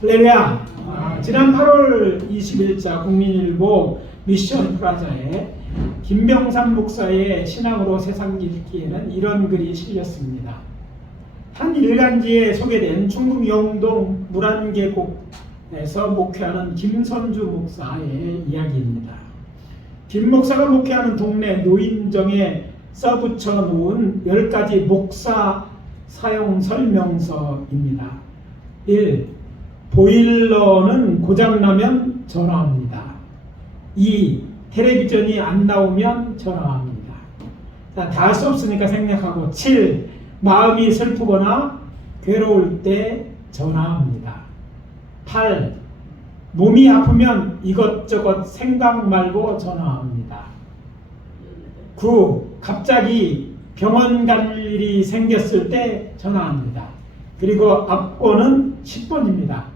할렐루야. 지난 8월 20일자 국민일보 미션 프라자에 김병삼 목사의 신앙으로 세상 읽기에는 이런 글이 실렸습니다. 한 일간지에 소개된 충북 영동 물안계곡에서 목회하는 김선주 목사의 이야기입니다. 김 목사가 목회하는 동네 노인정에 써붙여 놓은 10가지 목사 사용 설명서입니다. 1. 보일러는 고장나면 전화합니다. 2. 텔레비전이 안 나오면 전화합니다. 다 할 수 없으니까 생략하고 7. 마음이 슬프거나 괴로울 때 전화합니다. 8. 몸이 아프면 이것저것 생각 말고 전화합니다. 9. 갑자기 병원 갈 일이 생겼을 때 전화합니다. 그리고 앞번은 10번입니다.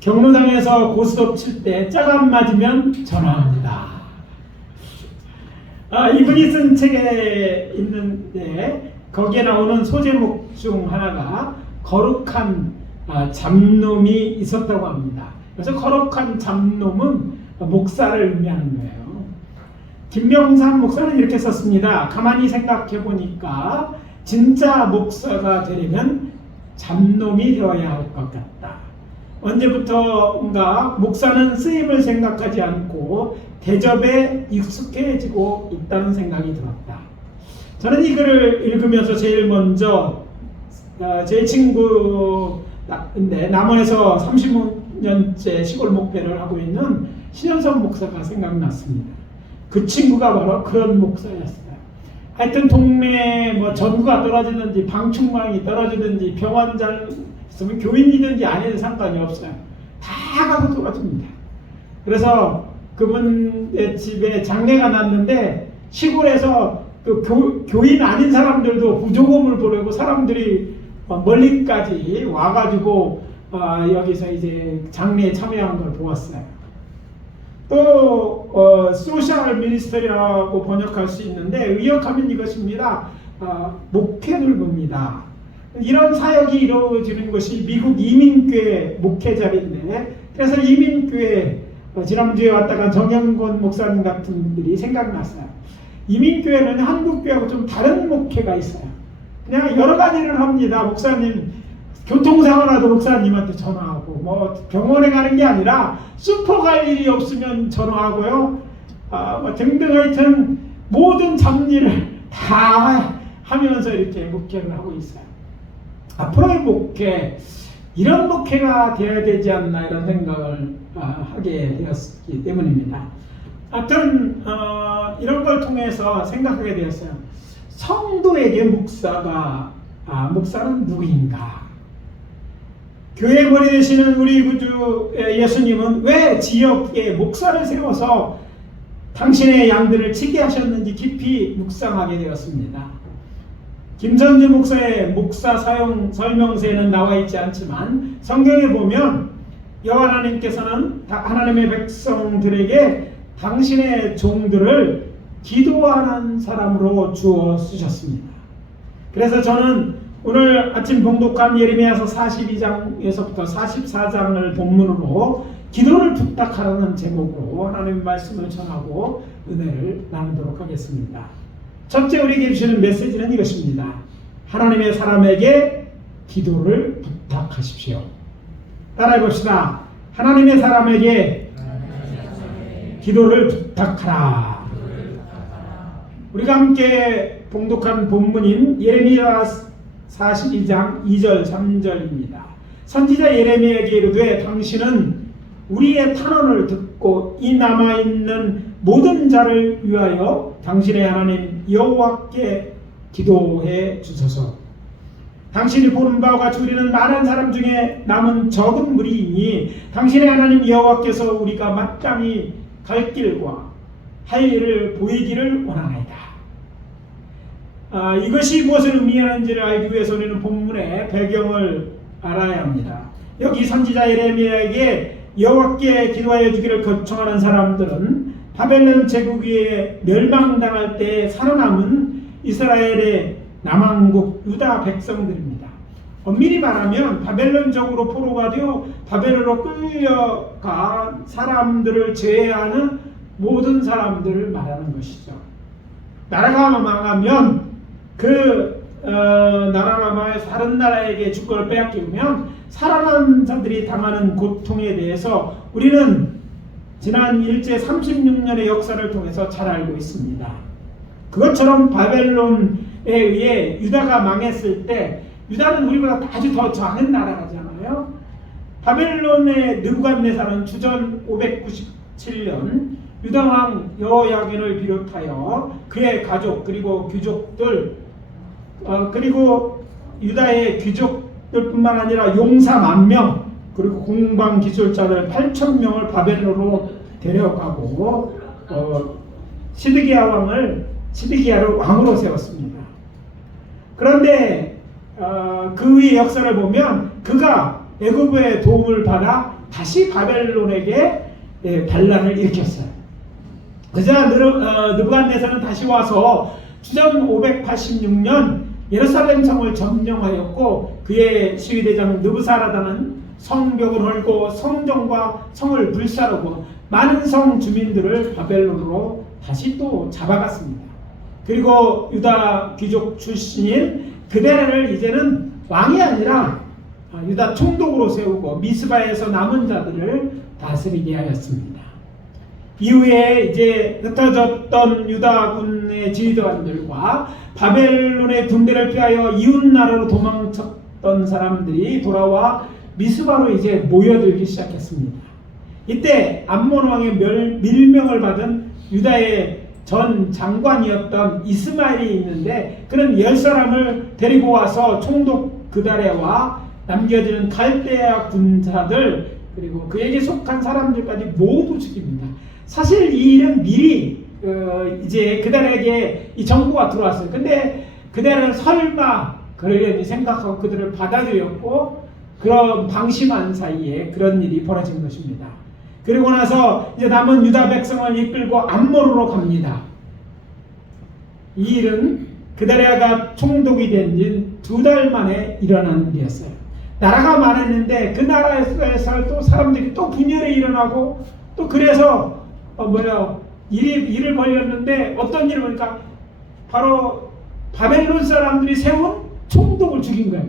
경로당에서 고스톱 칠 때 짜감 맞으면 전화합니다. 이분이 쓴 책에 있는데 거기에 나오는 소제목 중 하나가 거룩한 잡놈이 있었다고 합니다. 그래서 거룩한 잡놈은 목사를 의미하는 거예요. 김병삼 목사는 이렇게 썼습니다. 가만히 생각해 보니까 진짜 목사가 되려면 잡놈이 되어야 할 것 같다. 언제부턴가 목사는 쓰임을 생각하지 않고 대접에 익숙해지고 있다는 생각이 들었다. 저는 이 글을 읽으면서 제일 먼저 제 친구인데 남원에서 30년째 시골 목회를 하고 있는 신현석 목사가 생각났습니다. 그 친구가 바로 그런 목사였어요. 하여튼 동네에 뭐 전구가 떨어지든지 방충망이 떨어지든지 병원 잘 있으면 교인이든지 아니든 상관이 없어요. 다 가서 도와줍니다. 그래서 그분의 집에 장례가 났는데 시골에서 그 교인 아닌 사람들도 부조금을 보내고 사람들이 멀리까지 와가지고 여기서 이제 장례에 참여한 걸 보았어요. 또 소셜 미니스터리라고 번역할 수 있는데 의역하면 이것입니다. 목회를 봅니다. 이런 사역이 이루어지는 것이 미국 이민교회 목회자인데 그래서 이민교회 지난주에 왔다가 정영건 목사님 같은 분들이 생각났어요. 이민교회는 한국교회하고 좀 다른 목회가 있어요. 그냥 여러 가지를 합니다. 목사님 교통사고라도 목사님한테 전화하고 뭐 병원에 가는 게 아니라 슈퍼 갈 일이 없으면 전화하고요. 뭐 등등 하여튼 모든 잡일을 다 하면서 이렇게 목회를 하고 있어요. 앞으로의 목회 이런 목회가 되어야 되지 않나 이런 생각을 하게 되었기 때문입니다. 하여튼 이런 걸 통해서 생각하게 되었어요. 성도에게 목사는 누구인가? 교회 머리 되시는 우리 구주 예수님은 왜 지역에 목사를 세워서 당신의 양들을 치게 하셨는지 깊이 묵상하게 되었습니다. 김선주 목사의 목사 사용 설명서에는 나와 있지 않지만 성경에 보면 여호와 하나님께서는 하나님의 백성들에게 당신의 종들을 기도하는 사람으로 주어 쓰셨습니다. 그래서 저는 오늘 아침 봉독한 예레미야서 42장에서부터 44장을 본문으로 기도를 부탁하라는 제목으로 하나님의 말씀을 전하고 은혜를 나누도록 하겠습니다. 첫째 우리에게 주시는 메시지는 이것입니다. 하나님의 사람에게 기도를 부탁하십시오. 따라해 봅시다. 하나님의 사람에게 기도를 부탁하라. 우리가 함께 봉독한 본문인 예레미야 42장 2절 3절입니다. 선지자 예레미야에게 이르되 당신은 우리의 탄원을 듣고 이 남아있는 모든 자를 위하여 당신의 하나님 여호와께 기도해 주소서. 당신이 보는 바와 같이 우리는 많은 사람 중에 남은 적은 무리이니 당신의 하나님 여호와께서 우리가 마땅히 갈 길과 할 일을 보이기를 원하나이다. 이것이 무엇을 의미하는지를 알기 위해서 우리는 본문의 배경을 알아야 합니다. 여기 선지자 예레미야에게 여호와께 기도하여 주기를 거청하는 사람들은 바벨론 제국에 멸망당할 때 살아남은 이스라엘의 남왕국 유다 백성들입니다. 엄밀히 말하면 바벨론적으로 포로가 되어 바벨론으로 끌려간 사람들을 제외하는 모든 사람들을 말하는 것이죠. 나라가 망하면 나라가 망해서 다른 나라에게 주권을 빼앗기면 살아남은 자들이 당하는 고통에 대해서 우리는 지난 일제 36년의 역사를 통해서 잘 알고 있습니다. 그것처럼 바벨론에 의해 유다가 망했을 때, 유다는 우리보다 아주 더 작은 나라잖아요. 바벨론의 느부갓네살은 주전 597년 유다왕 여호야긴을 비롯하여 그의 가족 그리고 귀족들 그리고 유다의 귀족들뿐만 아니라 용사 10,000명 그리고 공방 기술자들 8,000명을 바벨론으로 데려가고 시드기야를 왕으로 세웠습니다. 그런데 그 후의 역사를 보면 그가 애굽의 도움을 받아 다시 바벨론에게 반란을 일으켰어요. 그자 느부갓네살은 다시 와서 주전 586년 예루살렘 성을 점령하였고 그의 시위대장 느부사라다는 성벽을 헐고 성전과 성을 불사르고 많은 성 주민들을 바벨론으로 다시 또 잡아갔습니다. 그리고 유다 귀족 출신인 그데레를 이제는 왕이 아니라 유다 총독으로 세우고 미스바에서 남은 자들을 다스리게 하였습니다. 이후에 이제 흩어졌던 유다군의 지휘관들과 바벨론의 군대를 피하여 이웃나라로 도망쳤던 사람들이 돌아와 미스바로 이제 모여들기 시작했습니다. 이때 암몬 왕의 밀명을 받은 유다의 전 장관이었던 이스마엘이 있는데 그는 10사람을 데리고 와서 총독 그다레와 남겨지는 갈대아 군사들 그리고 그에게 속한 사람들까지 모두 죽입니다. 사실 이 일은 미리 이제 그들에게 이 정보가 들어왔어요. 근데 그들은 설마 그러려니 생각하고 그들을 받아들였고 그런 방심한 사이에 그런 일이 벌어진 것입니다. 그리고 나서 이제 남은 유다 백성을 이끌고 암몬으로 갑니다. 이 일은 그다레아가 총독이 된 지 2달 만에 일어난 일이었어요. 나라가 많았는데 그 나라에서 또 사람들이 또 분열이 일어나고 또 그래서 일을 벌였는데 어떤 일을 보니까 바로 바벨론 사람들이 세운 총독을 죽인 거예요.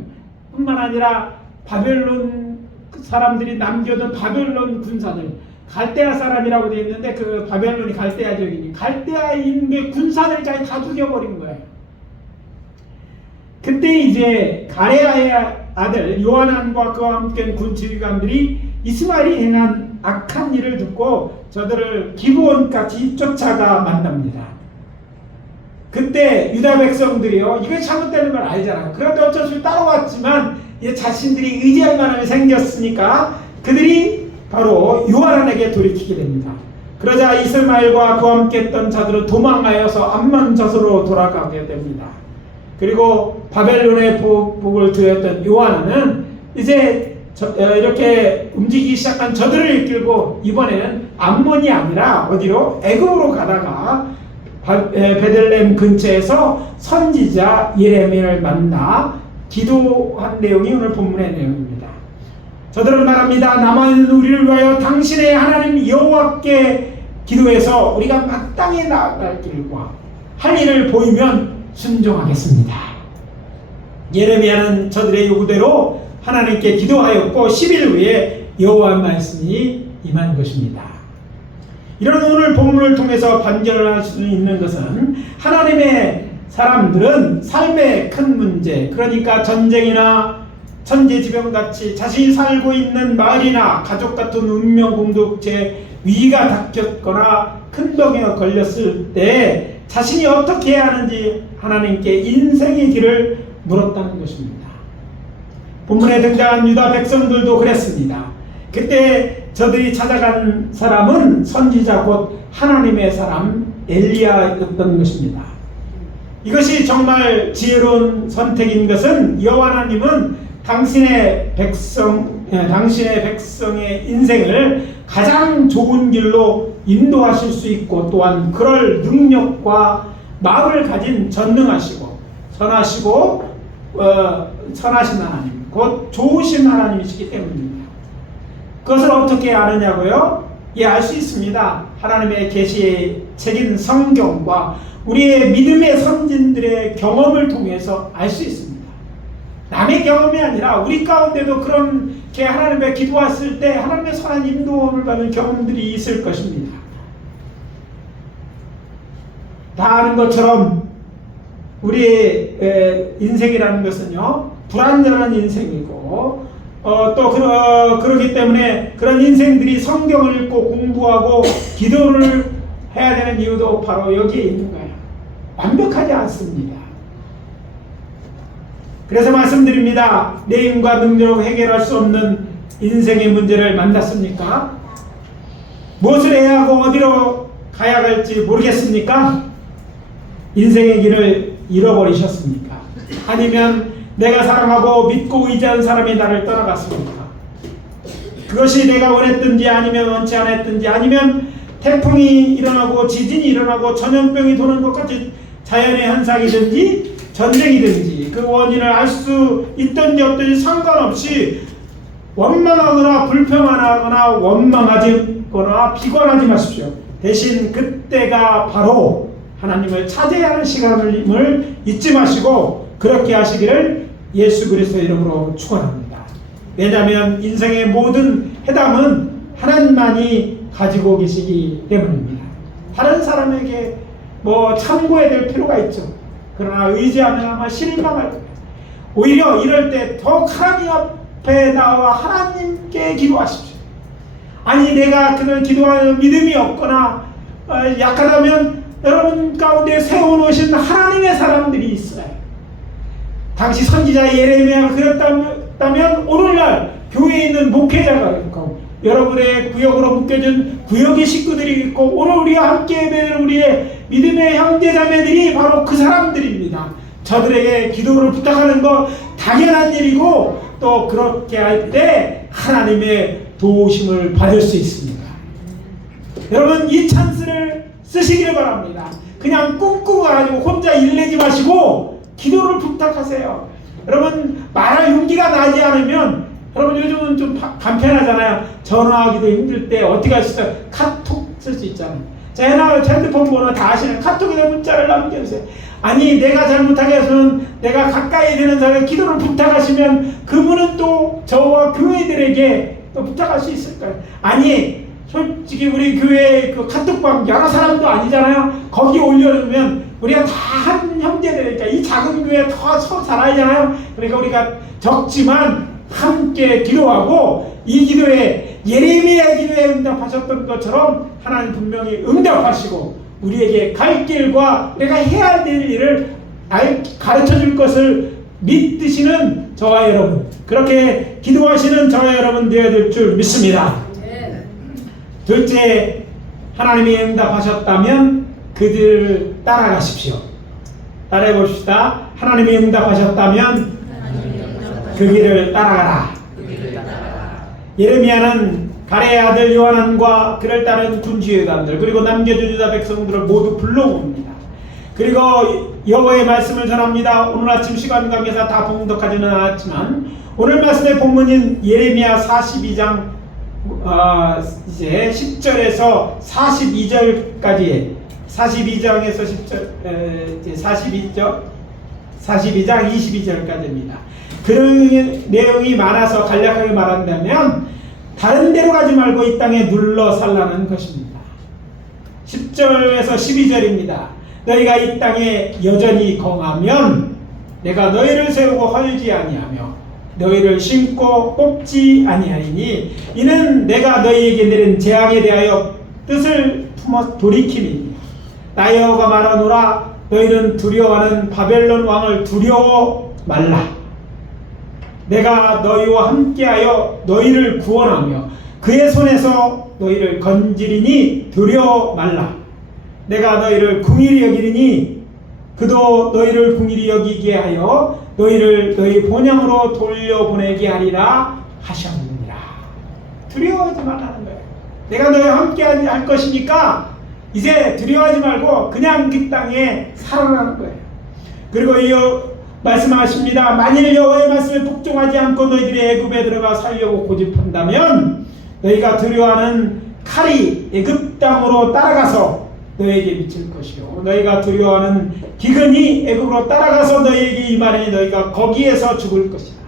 뿐만 아니라 바벨론 사람들이 남겨둔 바벨론 군사들 갈대아 사람이라고 되어 있는데 그 바벨론이 갈대아 지역이니 갈대아인의 군사들까지 다 죽여버린 거예요. 그때 이제 가레아의 아들 요하난과 그와 함께 군 지휘관들이 이스마엘이 행한 악한 일을 듣고 저들을 기브온까지 쫓아가 만납니다. 그때 유다 백성들이요 이게 잘못되는 걸 알잖아요. 그런데 어쩔 수 없이 따라왔지만 자신들이 의지할 만함이 생겼으니까 그들이 바로 요하난에게 돌이키게 됩니다. 그러자 이스마엘과 그와 함께 했던 자들은 도망하여서 암몬 저수로 돌아가게 됩니다. 그리고 바벨론의 복을 두었던 요하난은 이제 이렇게 움직이기 시작한 저들을 이끌고 이번에는 암몬이 아니라 어디로? 애굽으로 가다가 베들레헴 근처에서 선지자 예레미야를 만나 기도한 내용이 오늘 본문의 내용입니다. 저들은 말합니다. 남아있는 우리를 위하여 당신의 하나님 여호와께 기도해서 우리가 마땅히 나아갈 길과 할 일을 보이면 순종하겠습니다. 예레미야는 저들의 요구대로 하나님께 기도하였고 10일 후에 여호와의 말씀이 임한 것입니다. 이런 오늘 본문을 통해서 반전을 할 수 있는 것은 하나님의 사람들은 삶의 큰 문제, 그러니까 전쟁이나 천재지변같이 자신이 살고 있는 마을이나 가족 같은 운명 공동체 위기가 닥쳤거나 큰 병에 걸렸을 때 자신이 어떻게 해야 하는지 하나님께 인생의 길을 물었다는 것입니다. 본문에 등장한 유다 백성들도 그랬습니다. 그때 저들이 찾아간 사람은 선지자 곧 하나님의 사람 엘리야였던 것입니다. 이것이 정말 지혜로운 선택인 것은 여호와 하나님은 당신의 백성의 인생을 가장 좋은 길로 인도하실 수 있고 또한 그럴 능력과 마음을 가진 전능하시고 선하신 하나님 곧 좋으신 하나님이시기 때문입니다. 그것을 어떻게 아느냐고요? 예, 알 수 있습니다. 하나님의 계시의 책인 성경과 우리의 믿음의 선진들의 경험을 통해서 알 수 있습니다. 남의 경험이 아니라 우리 가운데도 그렇게 하나님의 기도했을 때 하나님의 선한 인도를 받는 경험들이 있을 것입니다. 다 아는 것처럼 우리의 인생이라는 것은요, 불완전한 인생이고, 그러기 때문에 그런 인생들이 성경을 읽고 공부하고 기도를 해야 되는 이유도 바로 여기에 있는 거예요. 완벽하지 않습니다. 그래서 말씀드립니다. 내 힘과 능력으로 해결할 수 없는 인생의 문제를 만났습니까? 무엇을 해야 하고 어디로 가야 할지 모르겠습니까? 인생의 길을 잃어버리셨습니까? 아니면 내가 사랑하고 믿고 의지하는 사람이 나를 떠나갔습니까? 그것이 내가 원했든지 아니면 원치 않았든지, 아니면 태풍이 일어나고 지진이 일어나고 전염병이 도는 것 같이 자연의 현상이든지 전쟁이든지 그 원인을 알 수 있든지 없든지 상관없이 원망하거나 불평하거나 원망하거나 비관하지 마십시오. 대신 그때가 바로 하나님을 찾아야 하는 시간임을 잊지 마시고 그렇게 하시기를 예수 그리스도의 이름으로 축원합니다. 왜냐하면 인생의 모든 해답은 하나님만이 가지고 계시기 때문입니다. 다른 사람에게 참고해야 될 필요가 있죠. 그러나 의지하면 아마 실망할 거예요. 오히려 이럴 때 더욱 하나님 앞에 나와 하나님께 기도하십시오. 아니 내가 그런 기도하는 믿음이 없거나 약하다면 여러분 가운데 세워놓으신 하나님의 사람들이 있어요. 당시 선지자 예레미야가 그랬다면 오늘날 교회에 있는 목회자가 있고 여러분의 구역으로 묶여진 구역의 식구들이 있고 오늘 우리와 함께 예배하는 우리의 믿음의 형제자매들이 바로 그 사람들입니다. 저들에게 기도를 부탁하는 거 당연한 일이고 또 그렇게 할 때 하나님의 도우심을 받을 수 있습니다. 여러분 이 찬스를 쓰시기를 바랍니다. 그냥 꿍꿍 가지고 혼자 일내지 마시고 기도를 부탁하세요. 여러분 말할 용기가 나지 않으면 여러분 요즘은 좀 간편하잖아요. 전화하기도 힘들 때 어떻게 하시죠? 카톡 쓸 수 있잖아요. 자, 핸드폰 번호 다 아시는 카톡에다 문자를 남겨주세요. 아니 내가 잘못하게 해서는 내가 가까이 되는 사람에게 기도를 부탁하시면 그분은 또 저와 교회들에게 또 부탁할 수 있을까요? 아니 솔직히 우리 교회 그 카톡방 여러 사람도 아니잖아요. 거기 올려놓으면 우리가 다 한 형제들이니까 이 작은 교회 더 서로 잘 알잖아요. 그러니까 우리가 적지만 함께 기도하고 이 기도에 예레미야 기도에 응답하셨던 것처럼 하나님 분명히 응답하시고 우리에게 갈 길과 우리가 해야 될 일을 가르쳐 줄 것을 믿으시는 저와 여러분, 그렇게 기도하시는 저와 여러분 되어야 될 줄 믿습니다. 둘째, 하나님이 응답하셨다면 그들을 따라가십시오. 따라해 봅시다. 하나님이 응답하셨다면 그 길을 따라가라. 예레미야는 가레의 아들 요하난과 그를 따른 군주회관들 그리고 남겨준 유다 백성들을 모두 불러옵니다. 그리고 여호와의 말씀을 전합니다. 오늘 아침 시간 관계상 다 봉독하지는 않았지만 오늘 말씀의 본문인 예레미야 42장 이제 10절에서 42절까지 42장에서 10절 42장 22절까지입니다. 그런 내용이 많아서 간략하게 말한다면 다른 데로 가지 말고 이 땅에 눌러 살라는 것입니다. 10절에서 12절입니다. 너희가 이 땅에 여전히 거하면 내가 너희를 세우고 헐지 아니하며 너희를 심고 뽑지 아니하리니 이는 내가 너희에게 내린 재앙에 대하여 뜻을 품어 돌이킴이니 나 여호와가 말하노라 너희는 두려워하는 바벨론 왕을 두려워 말라. 내가 너희와 함께하여 너희를 구원하며 그의 손에서 너희를 건지리니 두려워 말라. 내가 너희를 궁일이 여기리니 그도 너희를 궁일이 여기게 하여 너희를 너희 본향으로 돌려보내게 하리라 하셨느니라. 두려워하지 말라는 거예요. 내가 너희와 함께 할 것이니까 이제 두려워하지 말고 그냥 그 땅에 살아나는 거예요. 그리고 말씀하십니다. 만일 여호와의 말씀에 복종하지 않고 너희들이 애굽에 들어가 살려고 고집한다면 너희가 두려워하는 칼이 애굽 땅으로 따라가서 너희에게 미칠 것이요 너희가 두려워하는 기근이 애굽으로 따라가서 너희에게 임하리니 너희가 거기에서 죽을 것이다.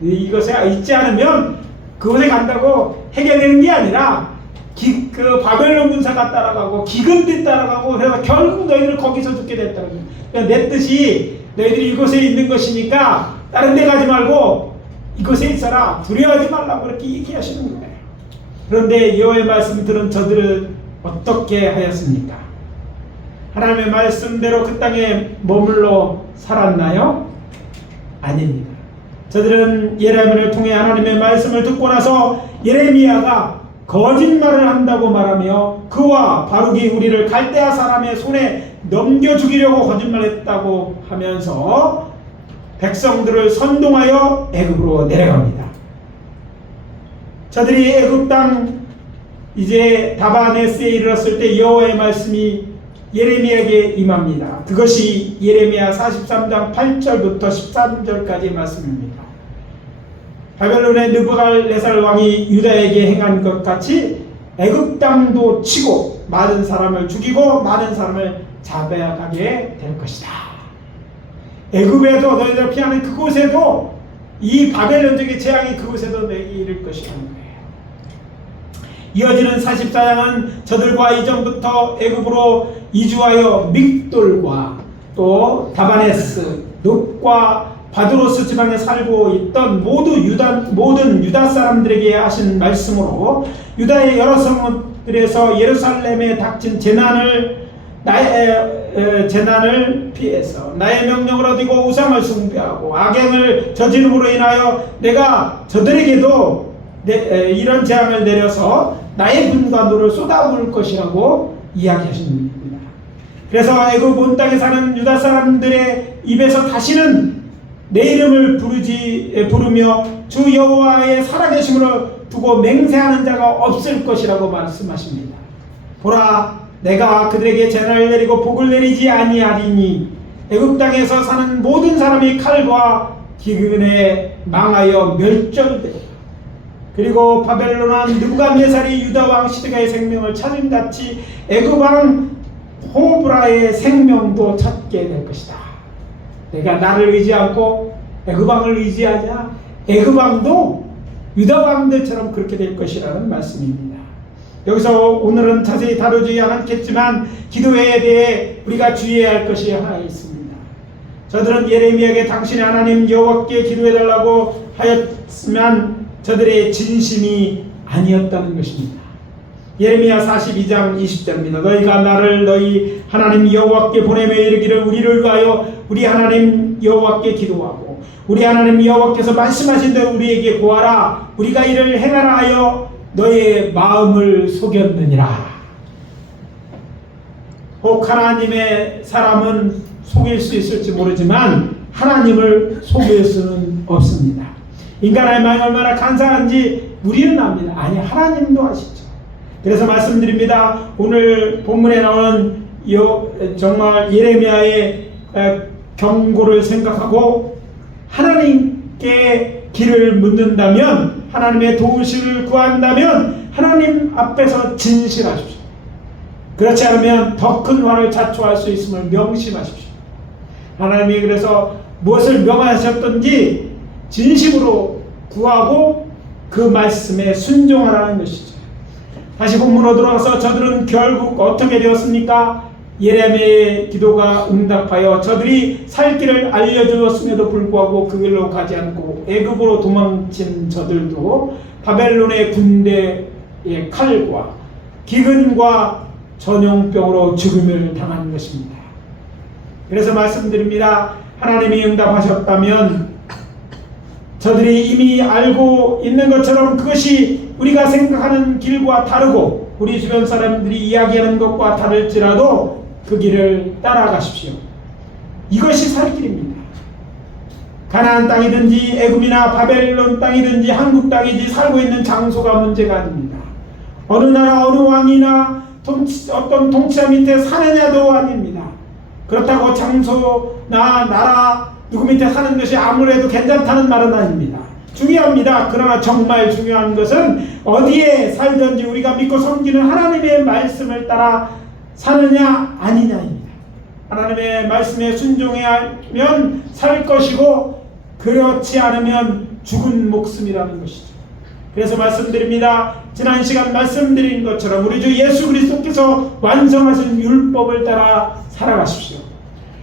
이것에 잊지 않으면 그곳에 간다고 해결되는 게 아니라 그 바벨론 군사가 따라가고 기근들이 따라가고 그래서 결국 너희들 거기서 죽게 됐다는 거예요. 그러니까 내 뜻이 너희들이 이곳에 있는 것이니까 다른 데 가지 말고 이곳에 있어라. 두려워하지 말라고 그렇게 얘기하시는 거예요. 그런데 여호와의 말씀을 들은 저들은 어떻게 하였습니까? 하나님의 말씀대로 그 땅에 머물러 살았나요? 아닙니다. 저들은 예레미야를 통해 하나님의 말씀을 듣고 나서 예레미야가 거짓말을 한다고 말하며 그와 바룩이 우리를 갈대아 사람의 손에 넘겨 죽이려고 거짓말했다고 하면서 백성들을 선동하여 애굽으로 내려갑니다. 저들이 애굽 땅 이제 다바네스에 이르렀을 때 여호와의 말씀이 예레미야에게 임합니다. 그것이 예레미야 43장 8절부터 13절까지의 말씀입니다. 바벨론의 느부갓네살 왕이 유다에게 행한 것 같이 애굽 땅도 치고 많은 사람을 죽이고 많은 사람을 잡아가게 될 것이다. 애굽에도 너희들 피하는 그곳에도 이 바벨론적인 재앙이 그곳에도 너희에게 이를 것이라는 거예요. 이어지는 44장은 저들과 이전부터 애굽으로 이주하여 믹돌과 또 다바네스, 눕과 바드로스 지방에 살고 있던 모든 유다 사람들에게 하신 말씀으로 유다의 여러 성읍들에서 예루살렘에 닥친 재난을 피해서 나의 명령을 어기고 우상을 숭배하고 악행을 저지름으로 인하여 내가 저들에게도 이런 재앙을 내려서 나의 분과 노를 쏟아부을 것이라고 이야기하십니다. 그래서 애굽 온 땅에 사는 유다 사람들의 입에서 다시는 내 이름을 부르며 주 여호와의 살아계심을 두고 맹세하는 자가 없을 것이라고 말씀하십니다. 보라, 내가 그들에게 재난을 내리고 복을 내리지 아니하리니 애굽 땅에서 사는 모든 사람이 칼과 기근에 망하여 멸절되리라. 그리고 바벨론 왕 느부갓네살이 유다 왕 시드기야의 생명을 찾은 같이 애굽 왕 호브라의 생명도 찾게 될 것이다. 내가 나를 의지 않고 애굽 왕을 의지하자 애굽 왕도 유다 왕들처럼 그렇게 될 것이라는 말씀입니다. 여기서 오늘은 자세히 다루지 않겠지만 기도에 대해 우리가 주의해야 할 것이 하나 있습니다. 저들은 예레미야에게 당신의 하나님 여호와께 기도해달라고 하였으면 저들의 진심이 아니었다는 것입니다. 예레미야 42장 20절입니다. 너희가 나를 너희 하나님 여호와께 보내며 이르기를 우리를 위하여 우리 하나님 여호와께 기도하고 우리 하나님 여호와께서 말씀하신 대로 우리에게 구하라. 우리가 이를 행하라 하여 너희의 마음을 속였느니라. 혹 하나님의 사람은 속일 수 있을지 모르지만 하나님을 속일 수는 없습니다. 인간의 마음이 얼마나 간사한지 우리는 압니다. 아니, 하나님도 아시죠. 그래서 말씀드립니다. 오늘 본문에 나오는 정말 예레미야의 경고를 생각하고 하나님께 길을 묻는다면, 하나님의 도우심을 구한다면 하나님 앞에서 진실하십시오. 그렇지 않으면 더 큰 화를 자초할 수 있음을 명심하십시오. 하나님이 그래서 무엇을 명하셨던지 진심으로 구하고 그 말씀에 순종하라는 것이죠. 다시 본문으로 들어가서 저들은 결국 어떻게 되었습니까? 예레미야의 기도가 응답하여 저들이 살 길을 알려주었음에도 불구하고 그 길로 가지 않고 애굽으로 도망친 저들도 바벨론의 군대의 칼과 기근과 전염병으로 죽음을 당한 것입니다. 그래서 말씀드립니다. 하나님이 응답하셨다면 저들이 이미 알고 있는 것처럼 그것이 우리가 생각하는 길과 다르고 우리 주변 사람들이 이야기하는 것과 다를지라도 그 길을 따라가십시오. 이것이 살 길입니다. 가나안 땅이든지 애굽이나 바벨론 땅이든지 한국 땅이든지 살고 있는 장소가 문제가 아닙니다. 어느 나라 어느 왕이나 어떤 통치자 밑에 사느냐도 아닙니다. 그렇다고 장소나 나라 누구 밑에 사는 것이 아무래도 괜찮다는 말은 아닙니다. 중요합니다. 그러나 정말 중요한 것은 어디에 살든지 우리가 믿고 섬기는 하나님의 말씀을 따라 사느냐 아니냐입니다. 하나님의 말씀에 순종하면 살 것이고 그렇지 않으면 죽은 목숨이라는 것이죠. 그래서 말씀드립니다. 지난 시간 말씀드린 것처럼 우리 주 예수 그리스도께서 완성하신 율법을 따라 살아가십시오.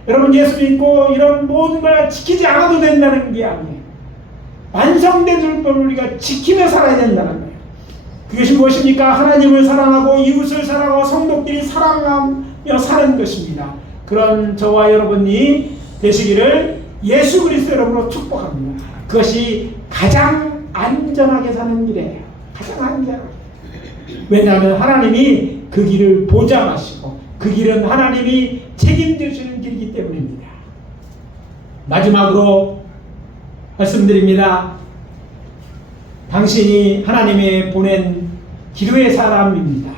여러분, 예수 믿고 이런 모든 걸 지키지 않아도 된다는 게 아니에요. 완성된 율법을 우리가 지키며 살아야 된다는 거예요. 그것이 무엇입니까? 하나님을 사랑하고 이웃을 사랑하고 성도끼리 사랑하며 사는 것입니다. 그런 저와 여러분이 되시기를 예수 그리스도 이름으로 축복합니다. 그것이 가장 안전하게 사는 길이에요. 가장 안전하게. 왜냐하면 하나님이 그 길을 보장하시고 그 길은 하나님이 책임지시는 길이기 때문입니다. 마지막으로 말씀드립니다. 당신이 하나님의 보낸 기도의 사람입니다.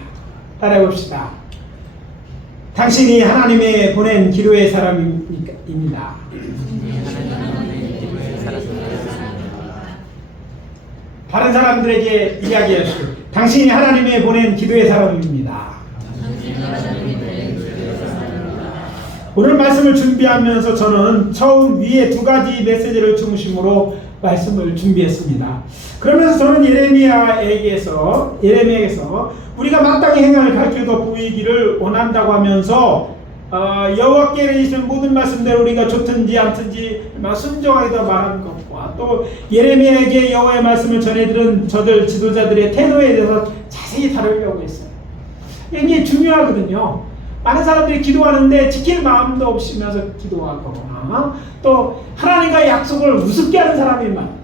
따라해봅시다. 당신이 하나님의 보낸 기도의 사람입니다. 다른 사람들에게 이야기하시오. 당신이 하나님의 보낸 기도의 사람입니다. 오늘 말씀을 준비하면서 저는 처음 위에 두 가지 메시지를 중심으로 말씀을 준비했습니다. 그러면서 저는 예레미야에게서 우리가 마땅히 행할 갈길도 보이기를 원한다고 하면서 여호와께 이르시는 모든 말씀대로 우리가 좋든지 않든지 순종하기도 말하는 것과 또 예레미야에게 여호와의 말씀을 전해들은 저들 지도자들의 태도에 대해서 자세히 다루려고 했어요. 이게 중요하거든요. 많은 사람들이 기도하는데 지킬 마음도 없으면서 기도하거나 또 하나님과의 약속을 우습게 하는 사람이 많아요.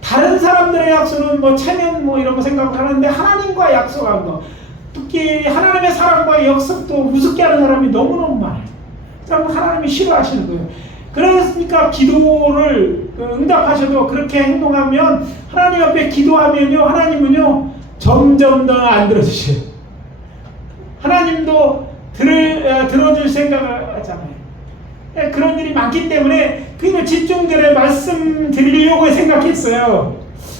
다른 사람들의 약속은 뭐 체면 뭐 이런 거 생각하는데 하나님과 약속한 거, 특히 하나님의 사랑과의 약속도 우습게 하는 사람이 너무너무 많아요. 그럼 하나님이 싫어하시는 거예요. 그러니까 기도를 응답하셔도 그렇게 행동하면 하나님 앞에 기도하면요, 하나님은요 점점 더 안 들어주셔요. 하나님도 들어줄 생각을 하잖아요. 그런 일이 많기 때문에 그냥 집중적으로 말씀드리려고 생각했어요.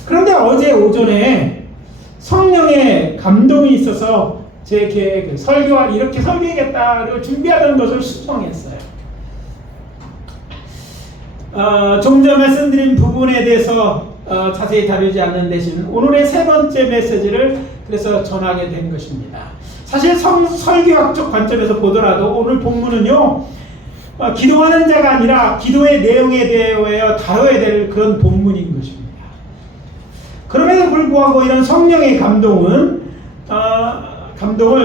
그런데 어제 오전에 성령의 감동이 있어서 제 계획, 설교할 이렇게 설교하겠다고 준비하던 것을 수정했어요. 좀 전 말씀드린 부분에 대해서 자세히 다루지 않는 대신 오늘의 세 번째 메시지를 그래서 전하게 된 것입니다. 사실 설교학적 관점에서 보더라도 오늘 본문은요, 기도하는 자가 아니라 기도의 내용에 대하여 다뤄야 될 그런 본문인 것입니다. 그럼에도 불구하고 이런 성령의 감동을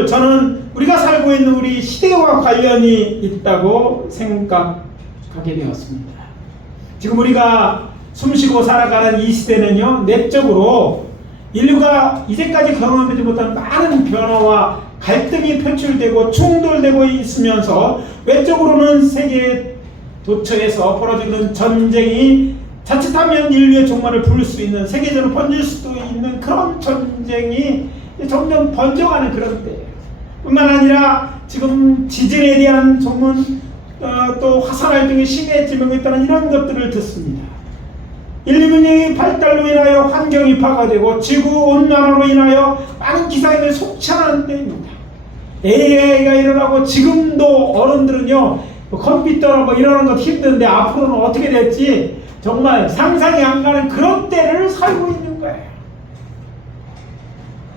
저는 우리가 살고 있는 우리 시대와 관련이 있다고 생각하게 되었습니다. 지금 우리가 숨쉬고 살아가는 이 시대는요, 내적으로 인류가 이제까지 경험하지 못한 많은 변화와 갈등이 표출되고 충돌되고 있으면서 외적으로는 세계 도처에서 벌어지는 전쟁이 자칫하면 인류의 종말을 부를 수 있는, 세계적으로 번질 수도 있는 그런 전쟁이 점점 번져가는 그런 때예요. 뿐만 아니라 지금 지진에 대한 소문, 또 화산 활동이 심해지고 있다는 이런 것들을 듣습니다. 인류문명의 발달로 인하여 환경이 파괴되고 지구온난화로 인하여 많은 기사님을 속찬하는 때입니다. AI가 일어나고 지금도 어른들은요, 컴퓨터로 뭐 이러는 것 힘든데 앞으로는 어떻게 될지 정말 상상이 안 가는 그런 때를 살고 있는 거예요.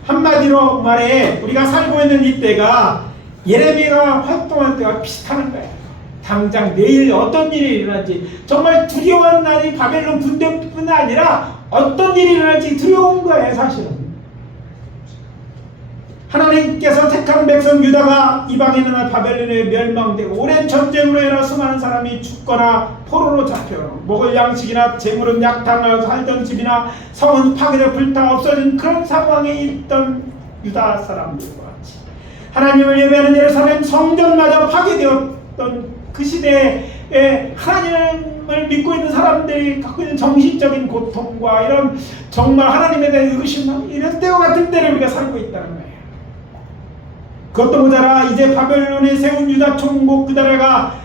한마디로 말해 우리가 살고 있는 이때가 예레미야가 활동할 때와 비슷한 거예요. 당장 내일 어떤 일이 일어날지 정말 두려운 날이 바벨론 군대뿐 아니라 어떤 일이 일어날지 두려운 거예요. 사실은 하나님께서 택한 백성 유다가 이방에 있는 바벨론에 멸망되고 오랜 전쟁으로 인해 수많은 사람이 죽거나 포로로 잡혀 먹을 양식이나 재물은 약탈하여 살던 집이나 성은 파괴되어 불타 없어진 그런 상황에 있던 유다 사람들과 같이 하나님을 예배하는 예루살렘 성전마저 파괴되었던 그 시대에 하나님을 믿고 있는 사람들이 갖고 있는 정신적인 고통과 이런 정말 하나님에 대한 의심, 이런 때와 같은 때를 우리가 살고 있다는 거예요. 그것도 모자라 이제 바벨론에 세운 유다 총국 그다라가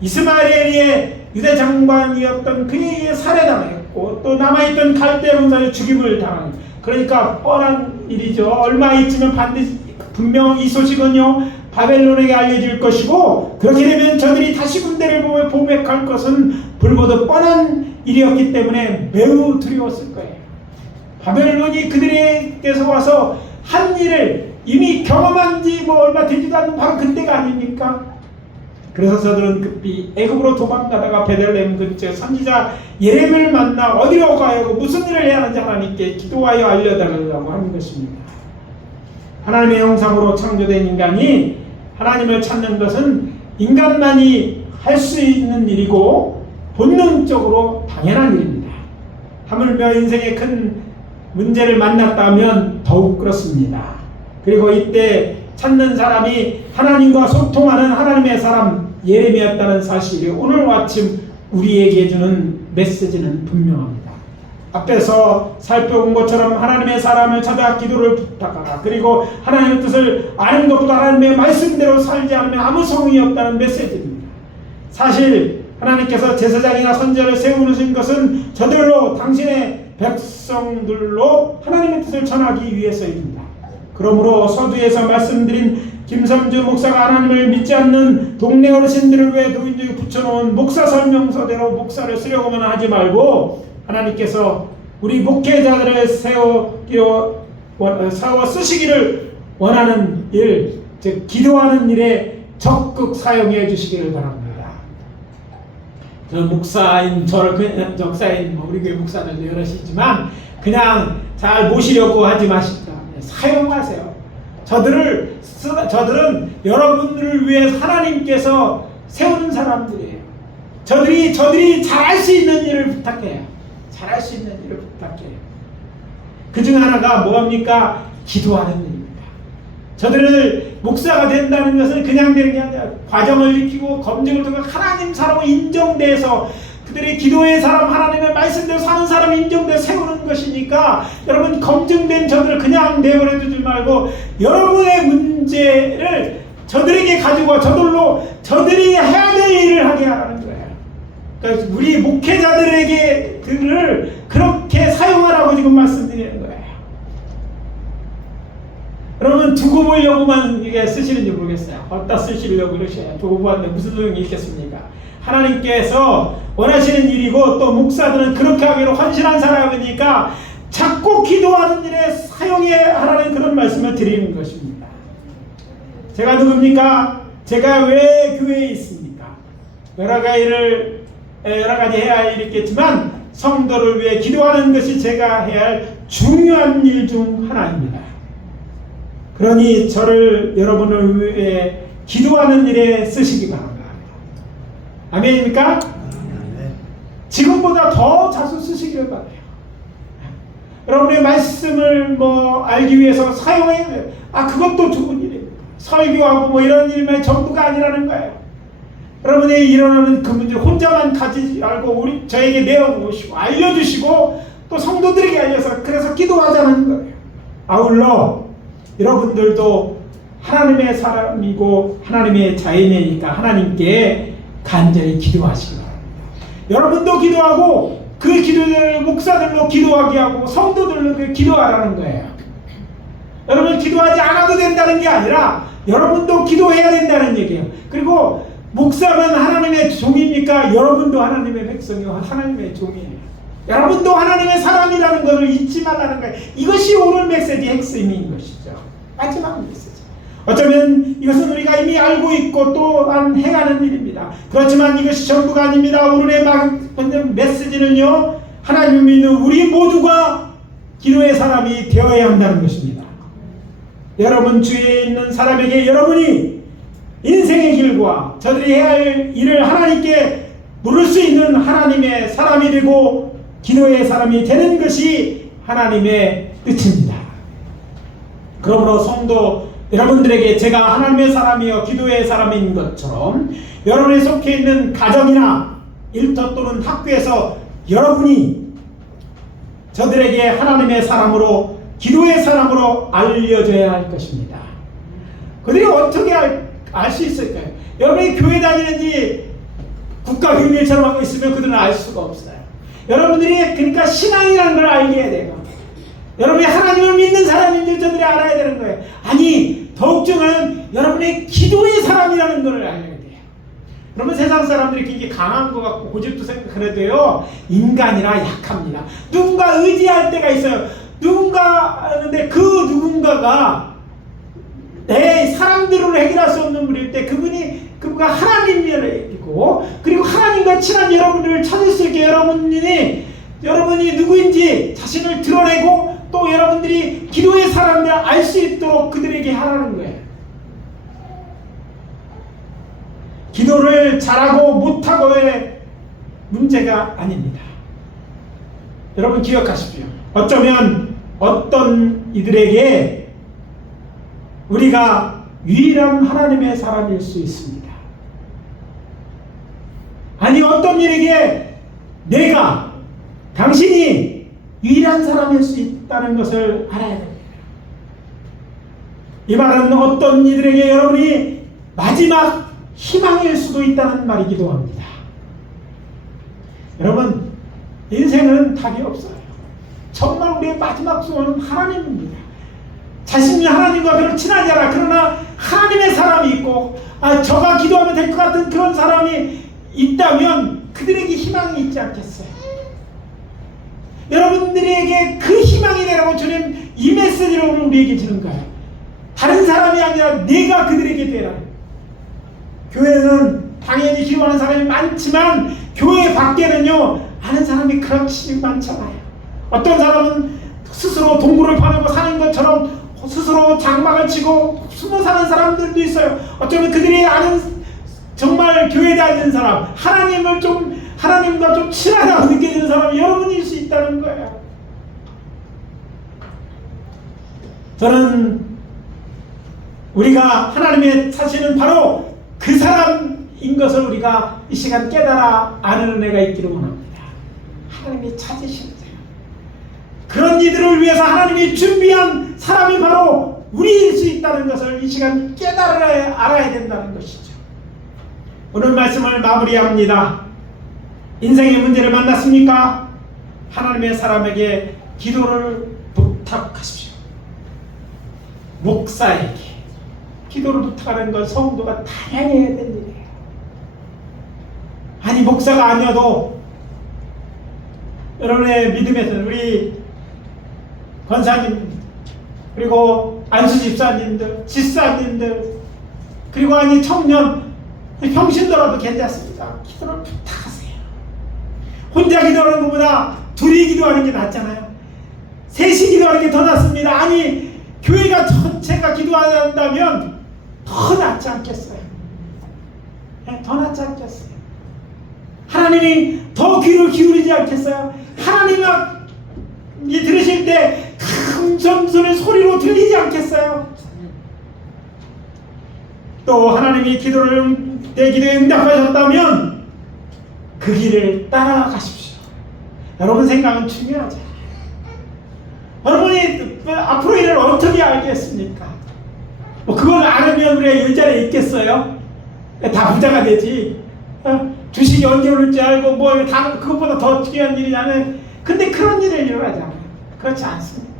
이스마엘의 유대 장관이었던 그에게 살해당했고 또 남아있던 갈대 군사의 죽임을 당한, 그러니까 뻔한 일이죠. 얼마 있으면 반드시 분명 이 소식은요 바벨론에게 알려질 것이고, 그렇게 되면 저들이 다시 군대를 보며 포획할 것은 불보듯 뻔한 일이었기 때문에 매우 두려웠을 거예요. 바벨론이 그들에게서 와서 한 일을 이미 경험한 지 뭐 얼마 되지도 않은 바로 그때가 아닙니까? 그래서 저들은 급히 애굽으로 도망가다가 베들레헴 근처 선지자 예레미야를 만나 어디로 가야 무슨 일을 해야 하는지 하나님께 기도하여 알려달라고 하는 것입니다. 하나님의 형상으로 창조된 인간이 하나님을 찾는 것은 인간만이 할 수 있는 일이고 본능적으로 당연한 일입니다. 하물며 인생의 큰 문제를 만났다면 더욱 그렇습니다. 그리고 이때 찾는 사람이 하나님과 소통하는 하나님의 사람 예레미야였다는 사실이 오늘 아침 우리에게 주는 메시지는 분명합니다. 앞에서 살펴본 것처럼 하나님의 사람을 찾아 기도를 부탁하라. 그리고 하나님의 뜻을 아는 것보다 하나님의 말씀대로 살지 않으면 아무 소용이 없다는 메시지입니다. 사실 하나님께서 제사장이나 선지자를 세우신 것은 저들로, 당신의 백성들로 하나님의 뜻을 전하기 위해서입니다. 그러므로 서두에서 말씀드린 김섬주 목사가 하나님을 믿지 않는 동네 어르신들을 위해 도인적에 붙여놓은 목사 설명서대로 목사를 쓰려고만 하지 말고, 하나님께서 우리 목회자들을 세워 쓰시기를 원하는 일, 즉 기도하는 일에 적극 사용해 주시기를 바랍니다. 저는 목사인, 저를 그냥 목사인 우리 교회 목사들도 여럿이지만 그냥 잘 모시려고 하지 마십시오. 사용하세요. 저들은 여러분들을 위해 하나님께서 세우는 사람들이에요. 저들이 잘할 수 있는 일을 부탁해요. 잘할 수 있는 일을 부탁해요. 그 중 하나가 뭐합니까? 기도하는 일입니다. 저들을 목사가 된다는 것은 그냥 되는 게 아니라 과정을 익히고 검증을 통해 하나님 사람으로 인정돼서 그들의 기도의 사람, 하나님의 말씀대로 사는 사람이 인정돼 세우는 것이니까, 여러분 검증된 저들을 그냥 내버려 두지 말고 여러분의 문제를 저들에게 가지고 저들이 해야 될 일을 하게 하라는 거예요. 그러니까 우리 목회자들에게 그를 그렇게 사용하라고 지금 말씀드리는 거예요. 여러분 두고 보려고만 이게 쓰시는지 모르겠어요. 어디다 쓰시려고 그러셔요. 두고 보았는데 무슨 소용이 있겠습니까? 하나님께서 원하시는 일이고 또 목사들은 그렇게 하기로 헌신한 사람이니까 자꾸 기도하는 일에 사용해 하라는 그런 말씀을 드리는 것입니다. 제가 누굽니까? 제가 왜 교회에 있습니까? 여러 가지 해야 할 일이 있겠지만 성도를 위해 기도하는 것이 제가 해야 할 중요한 일 중 하나입니다. 그러니 저를 여러분을 위해 기도하는 일에 쓰시기 바랍니다. 아멘입니까? 지금보다 더 자주 쓰시기를 바라요. 여러분의 말씀을 알기 위해서 사용해야 돼요. 그것도 좋은 일이에요. 설교하고 이런 일만 전부가 아니라는 거예요. 여러분이 일어나는 그 문제 혼자만 가지지 말고 저에게 내어놓으시고 알려주시고 또 성도들에게 알려서 그래서 기도하자는 거예요. 아울러 여러분들도 하나님의 사람이고 하나님의 자녀이니까 하나님께 간절히 기도하시기 바랍니다. 여러분도 기도하고 그 기도를 목사들로 기도하게 하고 성도들로 기도하라는 거예요. 여러분 기도하지 않아도 된다는 게 아니라 여러분도 기도해야 된다는 얘기예요. 그리고 목사는 하나님의 종입니까? 여러분도 하나님의 백성이고 하나님의 종이에요. 여러분도 하나님의 사람이라는 것을 잊지 말라는 거예요. 이것이 오늘 메시지의 핵심인 것이죠. 마지막 메시지. 어쩌면 이것은 우리가 이미 알고 있고 또한 행하는 일입니다. 그렇지만 이것이 전부가 아닙니다. 오늘의 메시지는요, 하나님을 믿는 우리 모두가 기도의 사람이 되어야 한다는 것입니다. 여러분 주위에 있는 사람에게 여러분이 인생의 길과 저들이 해야 할 일을 하나님께 물을 수 있는 하나님의 사람이 되고 기도의 사람이 되는 것이 하나님의 뜻입니다. 그러므로 성도 여러분들에게 제가 하나님의 사람이여 기도의 사람인 것처럼 여러분이 속해 있는 가정이나 일터 또는 학교에서 여러분이 저들에게 하나님의 사람으로 기도의 사람으로 알려줘야 할 것입니다. 그들이 어떻게 알 수 있을까요? 여러분이 교회 다니는지 국가 비밀처럼 하고 있으면 그들은 알 수가 없어요. 여러분들이 그러니까 신앙이라는 걸 알게 해야 돼요. 여러분이 하나님을 믿는 사람인 줄 저들이 알아야 되는 거예요. 아니, 더욱 중요한 여러분의 기도의 사람이라는 걸 알아야 돼요. 여러분, 세상 사람들이 굉장히 강한 것 같고 고집도 생각해도요, 인간이라 약합니다. 누군가 의지할 때가 있어요. 누군가 하는데 그 누군가가 내 사람들로 해결할 수 없는 분일 때 그분가 하나님이고, 그리고 하나님과 친한 여러분들을 찾을 수 있게 여러분이 누구인지 자신을 드러내고 또 여러분들이 기도의 사람을 알 수 있도록 그들에게 하라는 거예요. 기도를 잘하고 못하고의 문제가 아닙니다. 여러분 기억하십시오. 어쩌면 어떤 이들에게 우리가 유일한 하나님의 사람일 수 있습니다. 아니, 어떤 일에게 당신이 유일한 사람일 수 있다는 것을 알아야 됩니다. 이 말은 어떤 이들에게 여러분이 마지막 희망일 수도 있다는 말이기도 합니다. 여러분, 인생은 답이 없어요. 정말 우리의 마지막 소원은 하나님입니다. 자신이 하나님과 별로 친하지 않아. 그러나 하나님의 사람이 있고, 저가 기도하면 될 것 같은 그런 사람이 있다면 그들에게 희망이 있지 않겠어요? 여러분들에게 그 희망이 되라고 주님 이 메시지를 오늘 우리에게 주는 거예요. 다른 사람이 아니라 내가 그들에게 되라. 교회는 당연히 기도하는 사람이 많지만 교회 밖에는요, 아는 사람이 그렇지 많잖아요. 어떤 사람은 스스로 동굴을 파놓고 사는 것처럼 스스로 장막을 치고 숨어 사는 사람들도 있어요. 어쩌면 그들이 아는 정말 교회에 다니는 사람, 하나님과 좀 친하다고 느껴지는 사람이 여러분일 수 있다는 거예요. 저는 우리가 하나님의 사실은 바로 그 사람인 것을 우리가 이 시간 깨달아 아는 은혜가 있기를 원합니다. 하나님이 찾으시는 거예요. 그런 이들을 위해서 하나님이 준비한 사람이 바로 우리일 수 있다는 것을 이 시간 알아야 된다는 것이죠. 오늘 말씀을 마무리합니다. 인생의 문제를 만났습니까? 하나님의 사람에게 기도를 부탁하십시오. 목사에게 기도를 부탁하는 건 성도가 당연히 해야 될 일이에요. 아니, 목사가 아니어도 여러분의 믿음에서는 우리 권사님, 그리고 안수 집사님들, 집사님들, 그리고 아니 청년, 평신도라도 괜찮습니다. 기도를 부탁하세요. 혼자 기도하는 것보다 둘이 기도하는 게 낫잖아요. 셋이 기도하는 게 더 낫습니다. 아니, 교회가 전체가 기도한다면 더 낫지 않겠어요? 더 낫지 않겠어요? 하나님이 더 귀를 기울이지 않겠어요? 하나님이 들으실 때 큰 소리로 들리지 않겠어요? 또 하나님이 내 기도에 응답하셨다면 그 길을 따라가십시오. 여러분 생각은 중요하죠. 여러분이 앞으로 일을 어떻게 알겠습니까? 그걸 알으면 우리가 이 자리에 있겠어요? 다 부자가 되지. 주식이 언제 오를지 알고 그것보다 더 중요한 일이 나는. 근데 그런 일을 일어나지 않아요. 그렇지 않습니다.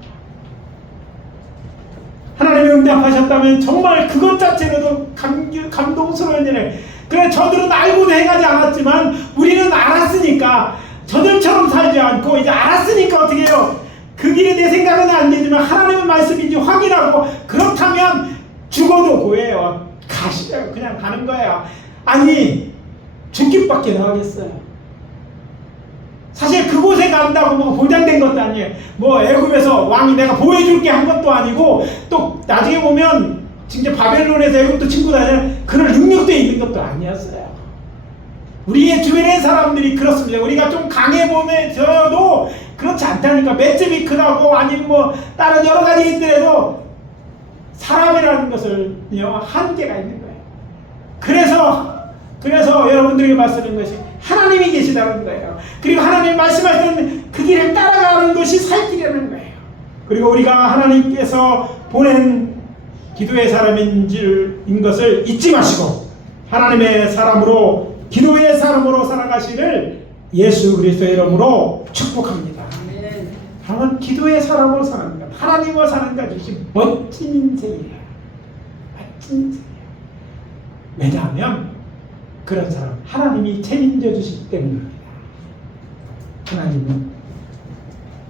하나님이 응답하셨다면 정말 그것 자체로도 감동스러운 일이에요. 그래, 저들은 알고도 행하지 않았지만 우리는 알았으니까 저들처럼 살지 않고 이제 알았으니까 어떻게 해요? 그 길이 내 생각은 안 되지만 하나님의 말씀인지 확인하고, 그렇다면 죽어도 고해요. 가시라고 그냥 가는 거예요. 아니, 죽기밖에 더 하겠어요. 사실 그곳에 간다고 보장된 것도 아니에요. 애굽에서 왕이 내가 보호해줄게 한 것도 아니고, 또 나중에 보면 진짜 바벨론에서 애굽도 친구 다니는 그런 능력도 있는 것도 아니었어요. 우리의 주변의 사람들이 그렇습니다. 우리가 좀 강해 보면서도 그렇지 않다니까. 맷집이 크다고 아니면 다른 여러 가지 있더라도 사람이라는 것을 한계가 있는 거예요. 그래서 여러분들에게 말씀하는 것이 하나님이 계시다는 거예요. 그리고 하나님 말씀하시는 그 길을 따라가는 것이 살 길이라는 거예요. 그리고 우리가 하나님께서 보낸 기도의 사람인 것을 잊지 마시고 하나님의 사람으로 기도의 사람으로 살아가시를 예수 그리스도의 이름으로 축복합니다. 그러면 기도의 사람으로 사는 것, 하나님과 사는 것이 멋진 인생이에요. 멋진 인생이에요. 왜냐하면 그런 사람 하나님이 책임져 주시기 때문입니다. 하나님은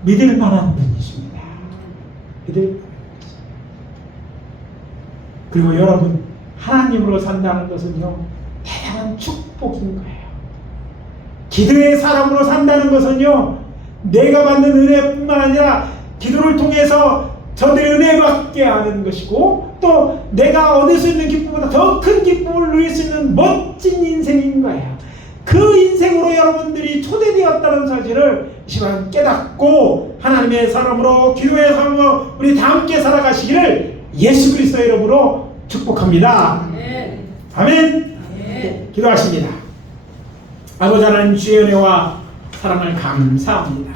믿을 만한 분이십니다. 믿을 만한 분이십니다. 그리고 여러분, 하나님으로 산다는 것은요, 대단한 축복인 거예요. 기도의 사람으로 산다는 것은요, 내가 받는 은혜뿐만 아니라 기도를 통해서 저들이 은혜 받게 하는 것이고, 또 내가 얻을 수 있는 기쁨보다 더 큰 기쁨을 누릴 수 있는 멋진 인생인 거예요. 그 인생으로 여러분들이 초대되었다는 사실을 이 시간 깨닫고 하나님의 사람으로, 기도의 사람으로 우리 다 함께 살아가시기를 예수 그리스도의 이름으로 축복합니다. 아멘. 기도하십니다. 아버지 하나님, 주의 은혜와 사랑을 감사합니다.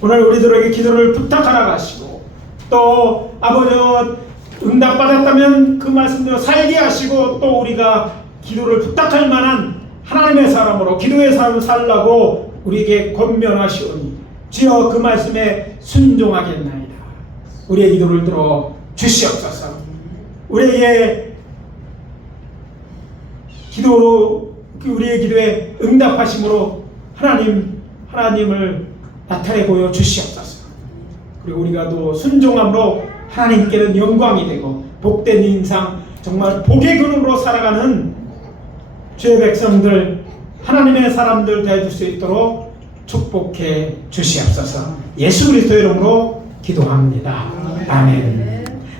오늘 우리들에게 기도를 부탁하라 가시고, 또 아버지 응답받았다면 그 말씀대로 살게 하시고, 또 우리가 기도를 부탁할 만한 하나님의 사람으로, 기도의 삶을 살라고 우리에게 권면하시오니 주여 그 말씀에 순종하겠나이다. 우리의 기도를 들어 주시옵소서. 우리의 우리의 기도에 응답하심으로 하나님을 나타내 보여 주시옵소서. 그리고 우리가 또 순종함으로 하나님께는 영광이 되고 복된 인상, 정말 복의 근원으로 살아가는 주의 백성들, 하나님의 사람들 되어줄 수 있도록 축복해 주시옵소서. 예수 그리스도의 이름으로 기도합니다. 아멘.